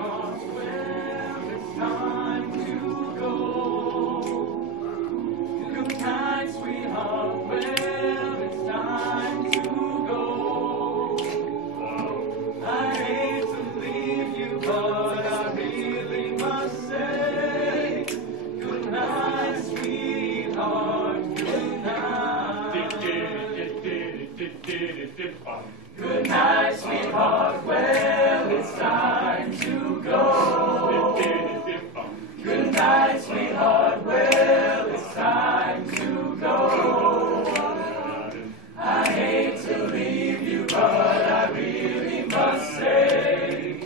well, it's time to go. Good night, sweetheart, well, it's time to go. I hate to leave you, but I really must say, good night, sweetheart, good night. Good night, sweetheart, well, it's time to go. Good night, sweetheart, well, it's time to go. I hate to leave you, but I really must say,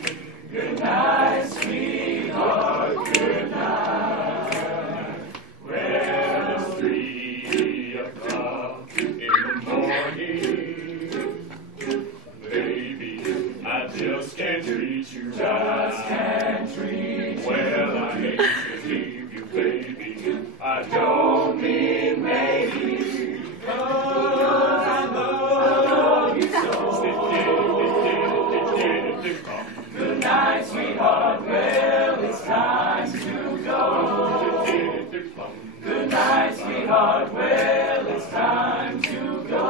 good night, sweetheart, good night. Well, it's 3 o'clock in the morning. Baby, I just can't treat you right. Just can't treat you. Well, I hate to leave you, baby. I don't mean maybe. Because I love you so. Good night, sweetheart, well, it's time to go. Good night, sweetheart, well, it's time to go.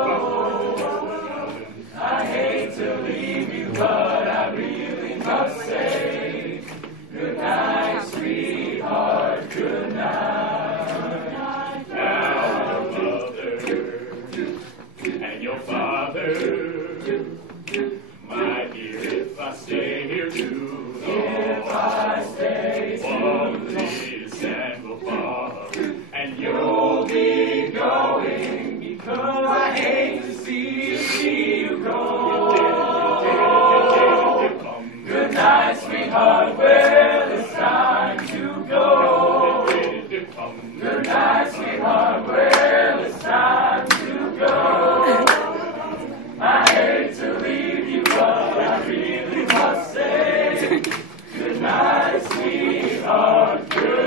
I hate to leave you, but I really must say, good night, sweetheart, good night. Now your mother and your father, my dear, if I stay here too long, If I stay one this and will fall, and you'll be going because I hate to see you go. Good night, sweetheart, well, it's time to go. Good night, sweetheart, well, it's time to go. I hate to leave you, but I really must say, good night, sweetheart, good